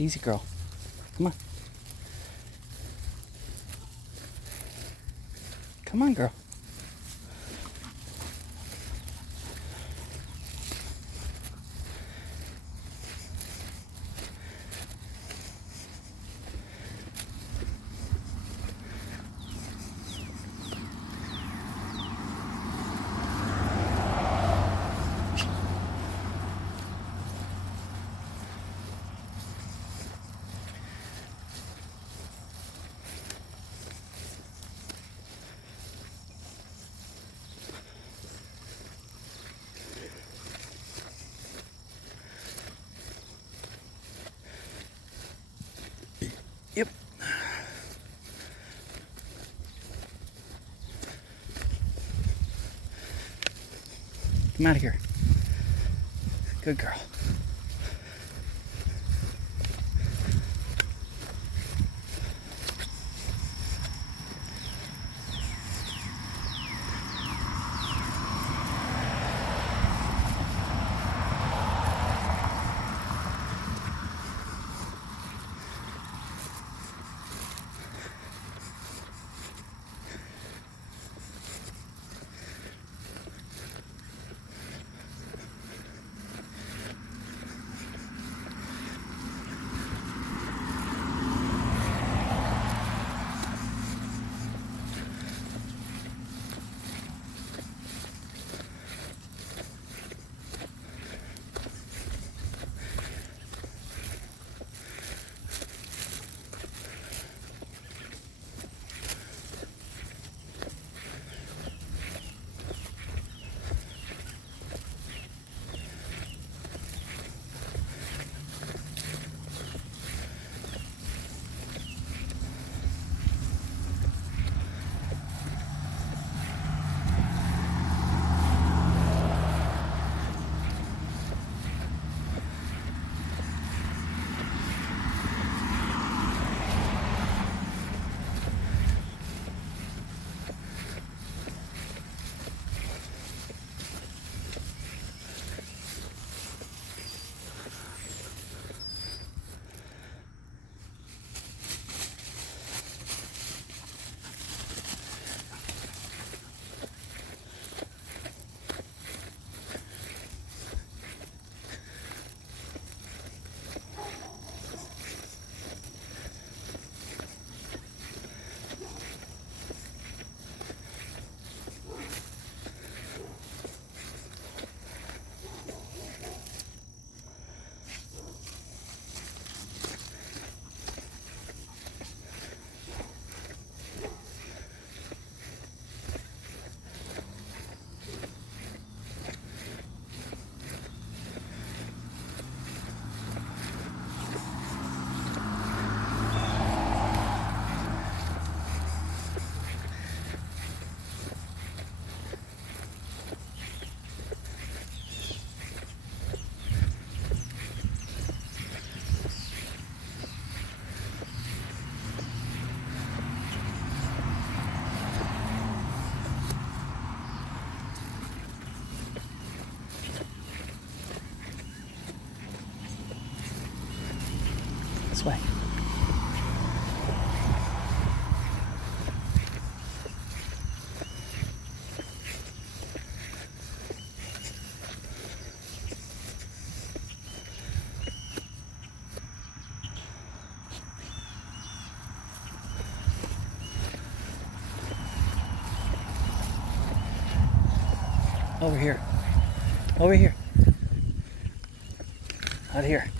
Easy, girl. Come on. Come on, girl. Yep. Come out of here. Good girl. This way. Over here. Over here. Out here.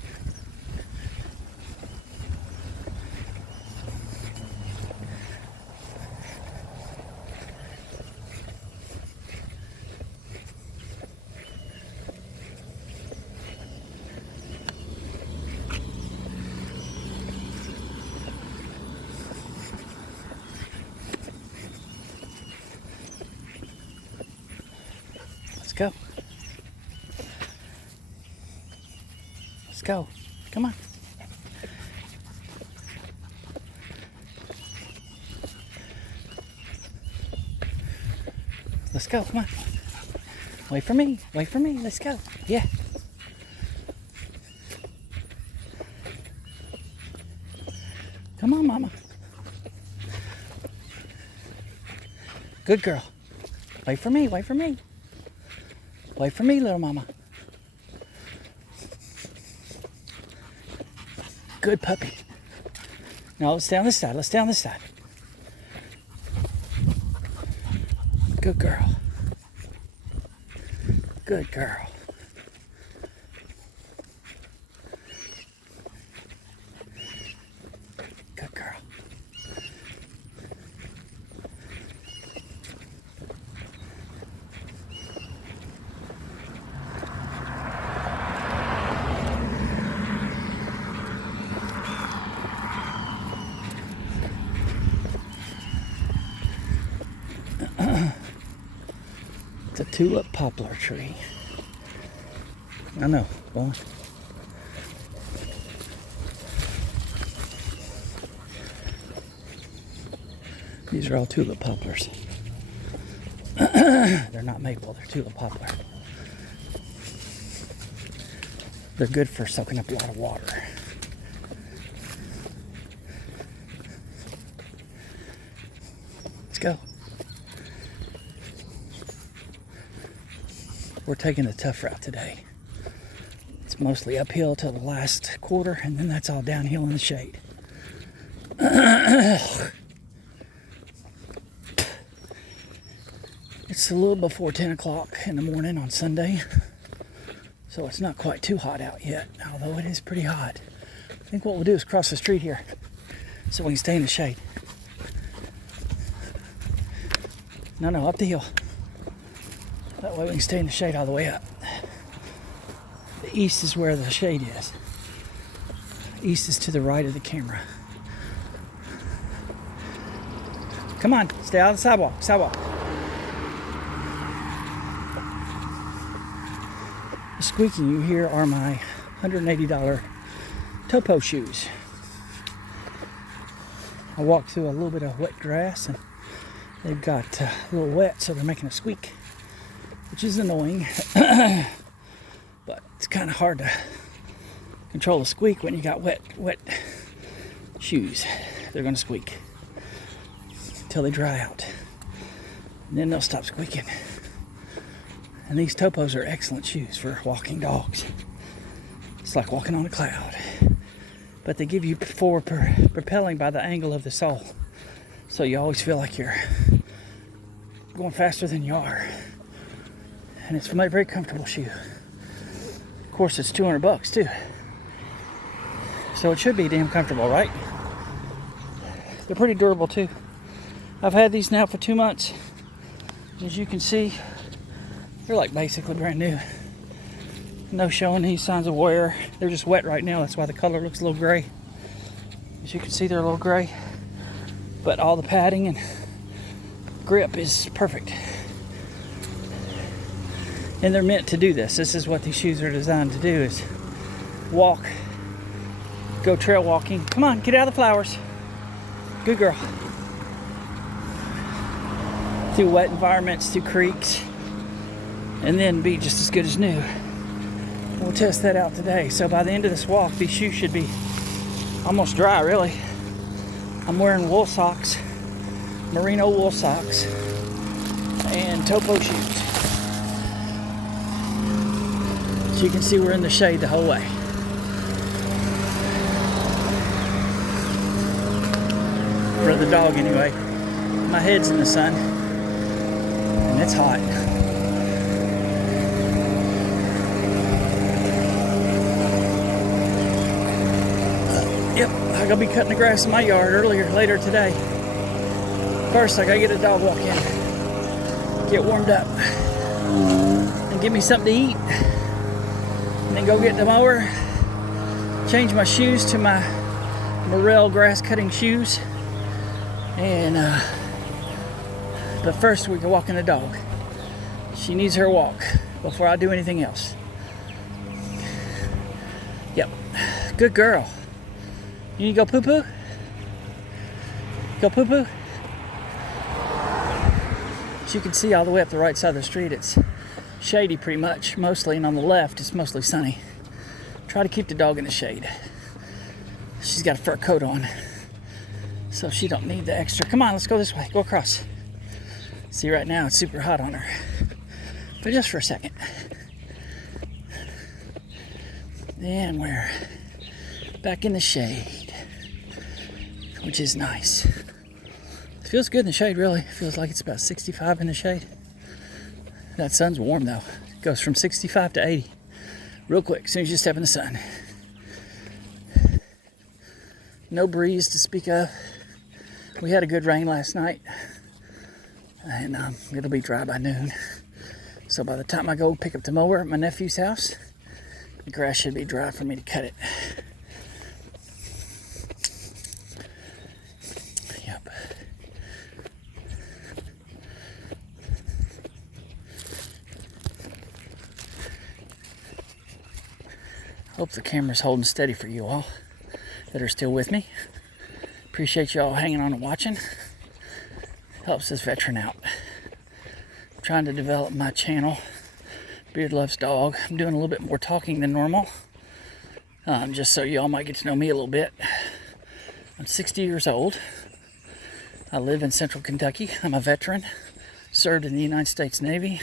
Let's go. Let's go. Come on. Let's go. Come on. Wait for me. Wait for me. Let's go. Yeah. Good girl. Wait for me, wait for me. Wait for me, little mama. Good puppy. Now let's stay on this side. Let's stay on this side. Good girl. Good girl. Good girl. It's a tulip poplar tree. I know, go on. These are all tulip poplars. They're not maple, they're tulip poplar. They're good for soaking up a lot of water. Let's go. We're taking the tough route today. It's mostly uphill till the last quarter, and then that's all downhill in the shade. It's a little before 10 o'clock in the morning on Sunday, so it's not quite too hot out yet, although it is pretty hot. I think what we'll do is cross the street here so we can stay in the shade. No, up the hill. That way we can stay in the shade all the way up. The east is where the shade is. East is to the right of the camera. Come on, stay out of the sidewalk. The squeaking you hear are my $180 topo shoes. I walked through a little bit of wet grass and they've got a little wet, so they're making a squeak, which is annoying. But it's kind of hard to control a squeak when you got wet shoes. They're going to squeak until they dry out, and then they'll stop squeaking. And these topos are excellent shoes for walking dogs. It's like walking on a cloud. But they give you forward propelling by the angle of the sole. So you always feel like you're going faster than you are. And it's a very comfortable shoe. Of course, it's $200 too. So it should be damn comfortable, right? They're pretty durable too. I've had these now for 2 months. As you can see, they're like basically brand new. No showing any signs of wear. They're just wet right now. That's why the color looks a little gray. As you can see, they're a little gray. But all the padding and grip is perfect. And they're meant to do this. This is what these shoes are designed to do, is walk, go trail walking. Come on, get out of the flowers. Good girl. Through wet environments, through creeks, and then be just as good as new. We'll test that out today. So by the end of this walk, these shoes should be almost dry, really. I'm wearing wool socks, merino wool socks, and topo shoes. So you can see we're in the shade the whole way. For the dog anyway. My head's in the sun, and it's hot. Yep, I'm gonna be cutting the grass in my yard later today. First, I gotta get a dog walk in, get warmed up, and give me something to eat. And then go get the mower, change my shoes to my Morel grass cutting shoes, and but first we go walking the dog. She needs her walk before I do anything else. Yep, good girl. You need to go poo-poo? Go poo-poo? As you can see all the way up the right side of the street, it's shady pretty much, mostly, and on the left it's mostly sunny. Try to keep the dog in the shade. She's got a fur coat on, so she don't need the extra. Come on, let's go this way. Go across. See, right now it's super hot on her, but just for a second. And we're back in the shade, which is nice. It feels good in the shade, really. It feels like it's about 65 in the shade. That sun's warm though. It goes from 65 to 80 real quick as soon as you step in the sun. No breeze to speak of. We had a good rain last night, and it'll be dry by noon. So by the time I go pick up the mower at my nephew's house, the grass should be dry for me to cut it. Yep. Hope the camera's holding steady for you all that are still with me. Appreciate you all hanging on and watching. Helps this veteran out. I'm trying to develop my channel, Beard Loves Dog. I'm doing a little bit more talking than normal, just so you all might get to know me a little bit. I'm 60 years old. I live in central Kentucky. I'm a veteran. Served in the United States Navy.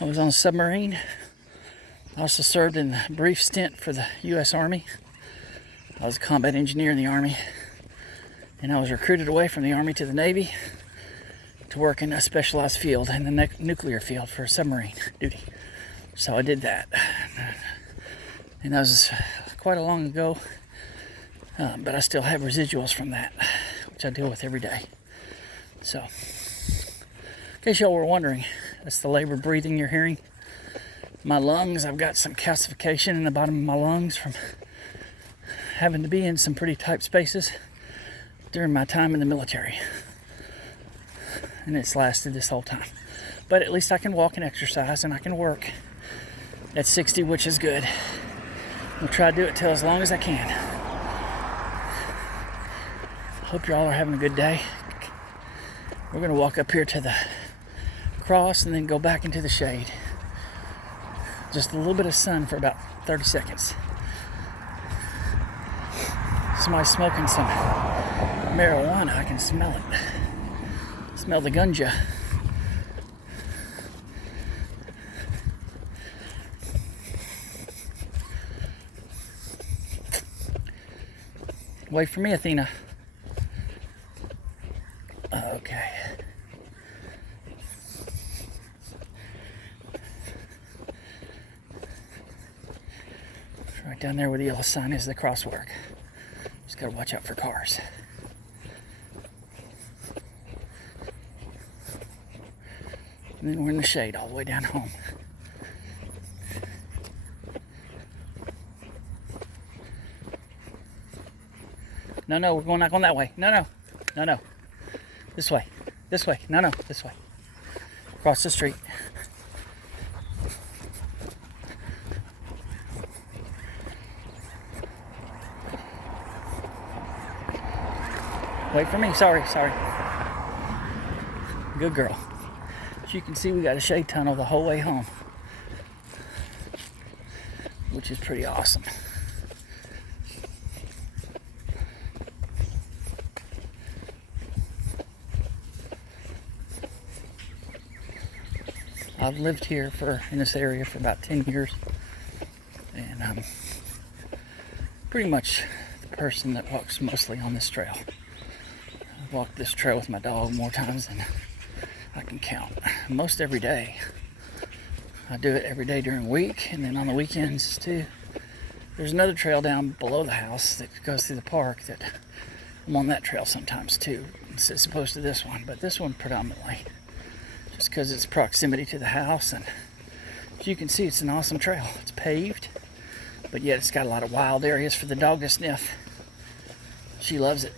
I was on a submarine. I also served in a brief stint for the U.S. Army. I was a combat engineer in the Army. And I was recruited away from the Army to the Navy to work in a specialized field, in the nuclear field, for submarine duty. So I did that. And that was quite a long ago, but I still have residuals from that, which I deal with every day. So, in case y'all were wondering, that's the labored breathing you're hearing. My lungs, I've got some calcification in the bottom of my lungs from having to be in some pretty tight spaces during my time in the military. And it's lasted this whole time. But at least I can walk and exercise, and I can work at 60, which is good. I'll try to do it till as long as I can. Hope y'all are having a good day. We're going to walk up here to the cross and then go back into the shade. Just a little bit of sun for about 30 seconds. Somebody's smoking some marijuana. I can smell it. Smell the ganja. Wait for me, Athena. Okay. Right down there where the yellow sign is the crosswalk. Just gotta watch out for cars. And then we're in the shade all the way down home. No, we're not going that way. No. This way. No, this way. Across the street. Wait for me. Sorry. Good girl. As you can see, we got a shade tunnel the whole way home, which is pretty awesome. I've lived here in this area for about 10 years, and I'm pretty much the person that walks mostly on this trail. I've walked this trail with my dog more times than I can count. Most every day. I do it every day during the week, and then on the weekends too. There's another trail down below the house that goes through the park that I'm on that trail sometimes too, as opposed to this one, but this one predominantly, just because it's proximity to the house. And as you can see, it's an awesome trail. It's paved, but yet it's got a lot of wild areas for the dog to sniff. She loves it.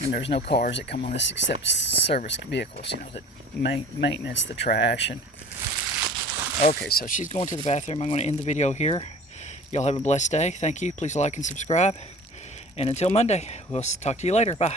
And there's no cars that come on this except service vehicles, that maintenance, the trash. And okay, so she's going to the bathroom. I'm going to end the video here. Y'all have a blessed day. Thank you. Please like and subscribe. And until Monday, we'll talk to you later. Bye.